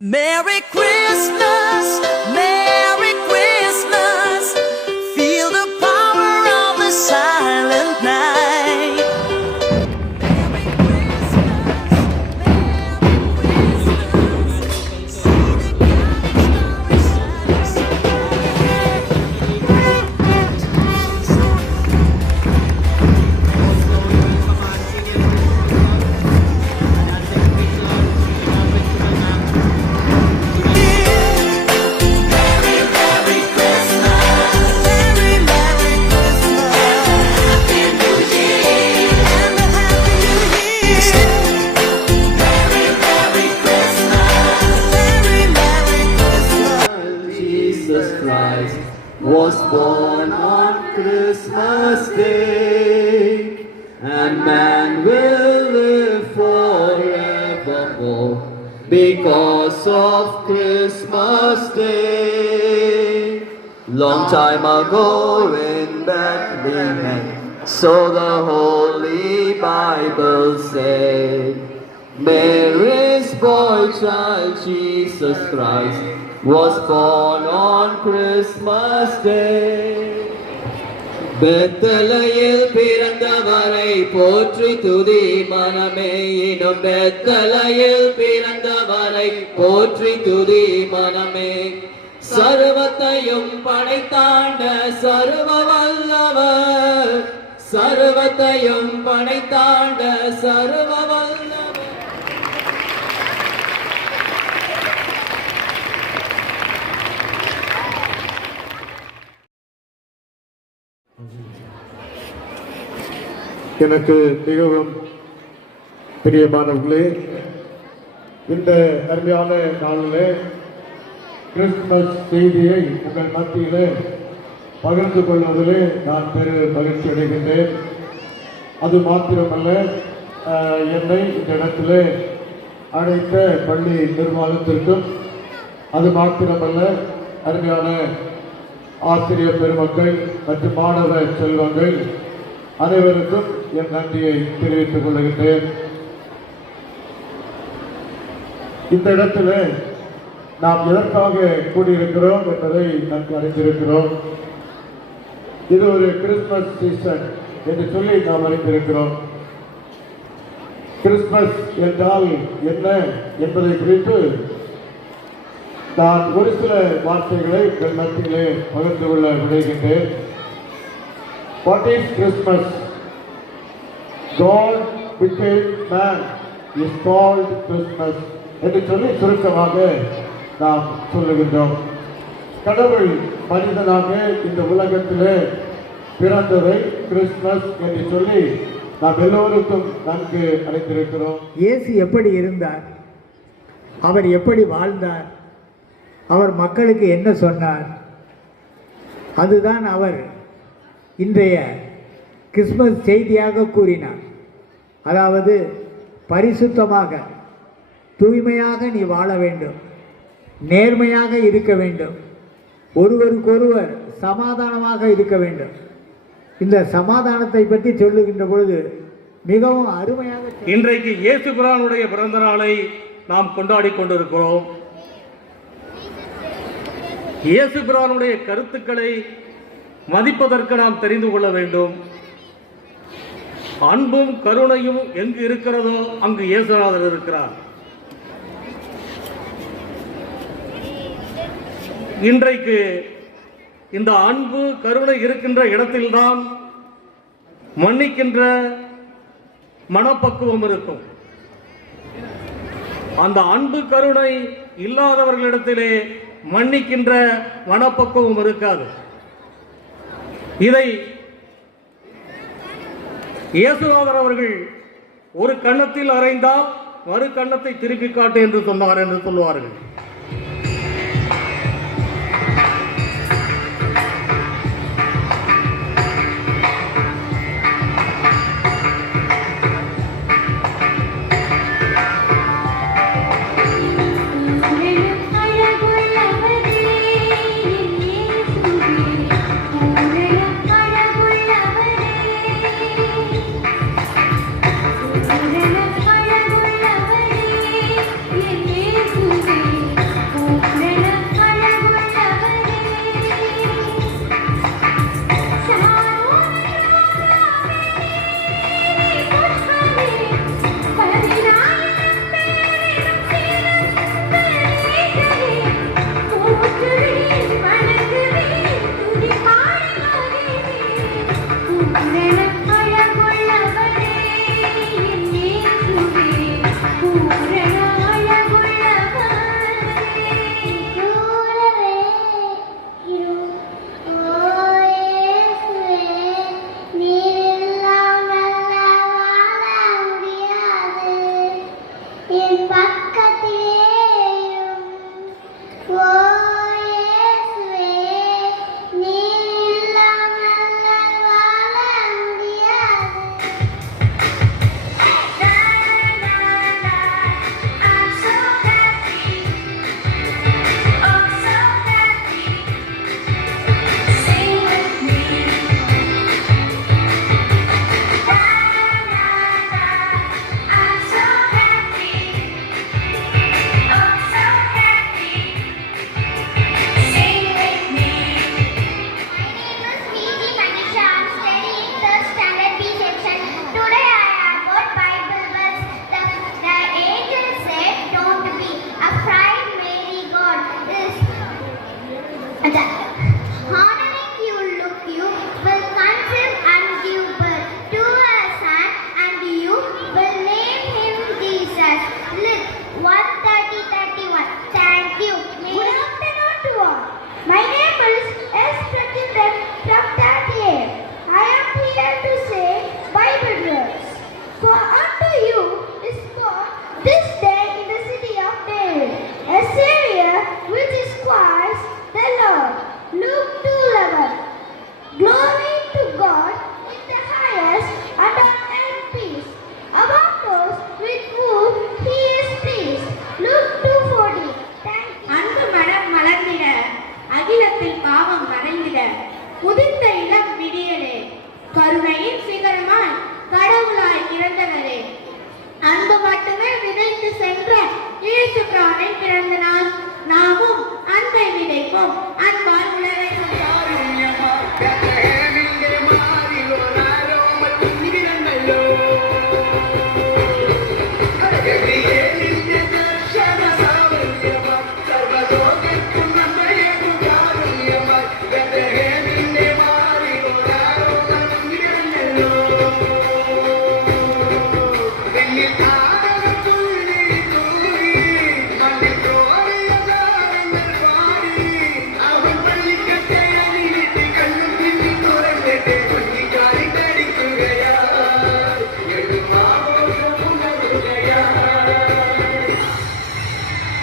Merry Christmas, Merry Christmas. Feel the power of the silent night. Merry Christmas, Merry Christmas. See the guiding star was born on Christmas Day, and man will live forevermore because of Christmas Day. Long time ago in Bethlehem, so the Holy Bible said, Mary's boy child Jesus Christ was born on Christmas Day. பெத்தலையில் பிறந்தவரை போற்றி துதி மனமே, இனும் பெத்தலையில் பிறந்தவரை போற்றி துதி மனமே. சர்வத்தையும் படைத்தாண்ட சர்வ வல்லவர், சர்வத்தையும் படைத்தாண்ட சர்வ வல்லவர். எனக்கு மிகவும் பிரியமானவர்களே, இந்த அருமையான நாளிலே கிறிஸ்துமஸ் செய்தியை உங்கள் மத்தியிலே பகிர்ந்து கொள்வதிலே நான் பெரு மகிழ்ச்சி அடைகின்றேன். அது மாத்திரமல்ல, என்னை இந்த இடத்திலே அழைத்த பள்ளி நிர்வாகத்திற்கும், அது மாத்திரமல்ல அருமையான ஆசிரியர் பெருமக்கள் மற்றும் மாணவ செல்வங்கள் அனைவருக்கும் என் நன்றியை தெரிவித்துக் கொள்கின்றேன். இந்த இடத்துல நாம் எதற்காக கூடியிருக்கிறோம் என்பதை நன்கு அறிந்திருக்கிறோம். இது ஒரு கிறிஸ்துமஸ் சீசன் என்று சொல்லி நாம் அறிந்திருக்கிறோம். கிறிஸ்துமஸ் என்றால் என்ன என்பதை குறித்து நான் ஒரு சில வார்த்தைகளை என் மத்தியிலே பகிர்ந்து கொள்ள விளைகின்றேன். What is Christmas? God became man is called Christmas என்று சொல்லி சுருக்கமாக நாம் சொல்லுகின்றோம். கடவுள் மனிதனாக இந்த உலகத்திலே பிறந்ததை கிறிஸ்துமஸ் என்று சொல்லி நாம் எல்லோருக்கும் நன்கு அறிந்திருக்கிறோம். இயேசு எப்படி இருந்தார், அவர் எப்படி வாழ்ந்தார், அவர் மக்களுக்கு என்ன சொன்னார், அதுதான் அவர் இன்றைய கிறிஸ்துமஸ் செய்தியாக கூறினார். அதாவது பரிசுத்தமாக தூய்மையாக நீ வாழ வேண்டும், நேர்மையாக இருக்க வேண்டும், ஒருவருக்கொருவர் சமாதானமாக இருக்க வேண்டும். இந்த சமாதானத்தை பற்றி சொல்லுகின்ற பொழுது மிகவும் அருமையாக இன்றைக்கு இயேசு பிரானுடைய பிறந்த நாளை நாம் கொண்டாடி கொண்டிருக்கிறோம். இயேசு பிரானுடைய கருத்துக்களை மதிப்பதற்கு நாம் தெரிந்து கொள்ள வேண்டும். அன்பும் கருணையும் எங்கு இருக்கிறதோ அங்கு இயேசுநாதர் இருக்கிறார். இன்றைக்கு இந்த அன்பு கருணை இருக்கின்ற இடத்தில்தான் மன்னிக்கின்ற மனப்பக்குவம் இருக்கும். அந்த அன்பு கருணை இல்லாதவர்களிடத்திலே மன்னிக்கின்ற மனப்பக்குவம் இருக்காது. இதை இயேசுநாதர் அவர்கள் ஒரு கன்னத்தில் அறைந்தால் மறு கன்னத்தை திருப்பி காட்டு என்று சொன்னார் என்று சொல்வார்கள். அழகுள்ளவரே, என் இயேசுவே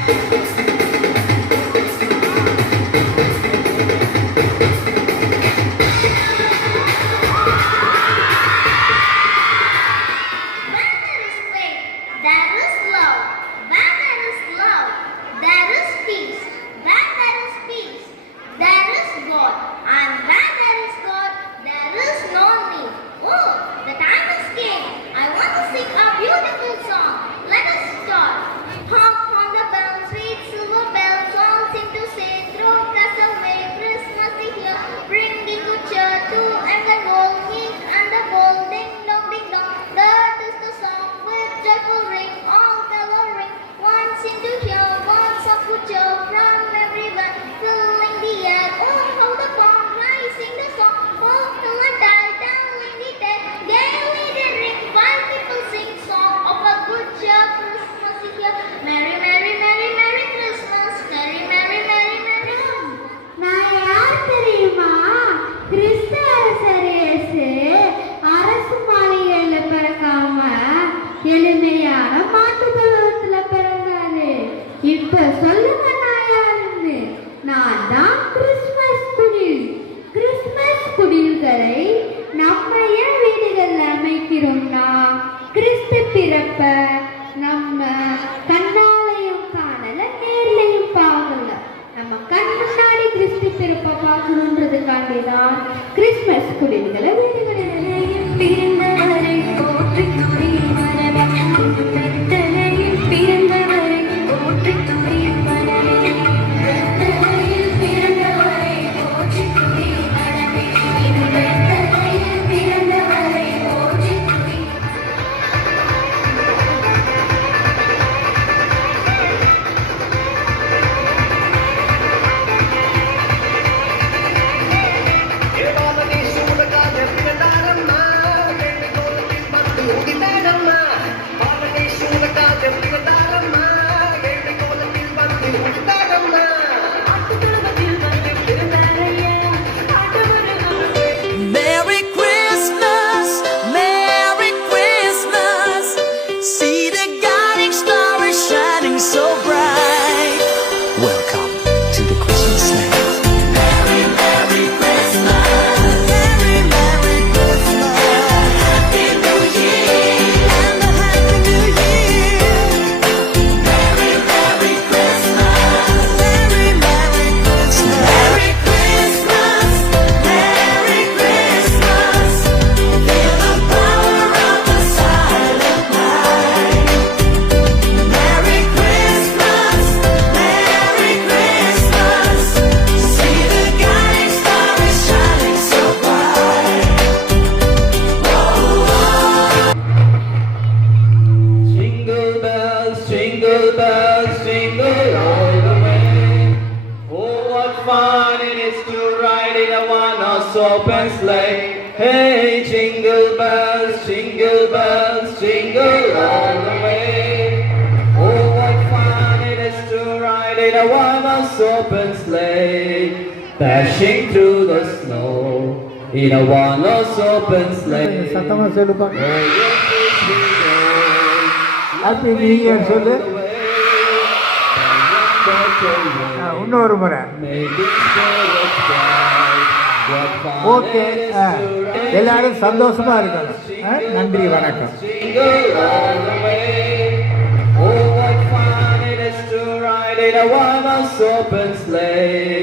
Where there is faith, there is love. Where there is love, there is peace. Where there is peace, there is God. And where there is God, there is no need. Oh, the time is came. I want to sing a beautiful song. Let us start. Hark on the bells, sweet silver bells, all seem to say, throw us away, Christmas is here, bringing good cheer to and the rolling and the bowl, ding dong, ding dong. That is the song with joyful ring, all coloring. One seem to hear words of good cheer from everyone, filling the air. Oh, how the corn rising the song, oh, till and die down in the dead. Gaily they ring, while people sing song of a good cheer. Christmas is here. Merry, merry, merry, merry Christmas. Merry, merry, merry, merry. நான் யார் தெரியுமா? கிறிஸ்து அரசர் இயேசு அரசு மாளிகையில பிறக்காம எளிமையான மாட்டு தொழுவத்துல பிறந்தாரு. இப்ப சொல்லுங்க நான் யாருன்னு. நான் தான் கிறிஸ்மஸ் குடில். கிறிஸ்மஸ் குடில்களை நம்ம ஏன் வீடுகள்ல அமைக்கிறோம்னா கிறிஸ்து பிறப்ப நம்ம கண்ணாலையும் காணல, நேர்லையும் பார்க்கல. நம்ம கண் முன்னாடி கிறிஸ்து பிறப்ப பார்க்கணுன்றதுக்காண்டி தான் கிறிஸ்மஸ் குடில்களை வீடுகளில் பிறந்தவரை போற்றி துதி பிறந்தவரை போற்றி துதி பிறந்தவரை போற்றி துதி பிறந்தவரை போற்றி துதி. Merry Christmas, Merry Christmas. See the guiding star is shining so bright. Welcome to the Christmas night. Merry, Merry Christmas. Merry, Merry Christmas. Happy New Year. And a Happy New Year. Merry, Merry Christmas. Merry, Merry Christmas. Merry Christmas. Merry Christmas. Feel the power of the silent night. Merry Christmas. Merry Christmas. See the guiding star is shining so bright. Jingle bells, jingle all the way. Oh, what fun it is to ride in a one-horse open sleigh. Hey, jingle bells, jingle all the way. Oh, what fun it is to ride in a one-horse open sleigh. Dashing through the snow in a one-horse open sleigh. சத்தமா சொல்லுப்பா. Oh, yes, yes, we go. Happy new year சொல்லு. இன்னொரு முறை. Okay, எல்லாரும் சந்தோஷமா இருக்கணும். நன்றி, வணக்கம். Jingle all the way. Oh, what fun it is to ride in a one-horse open sleigh.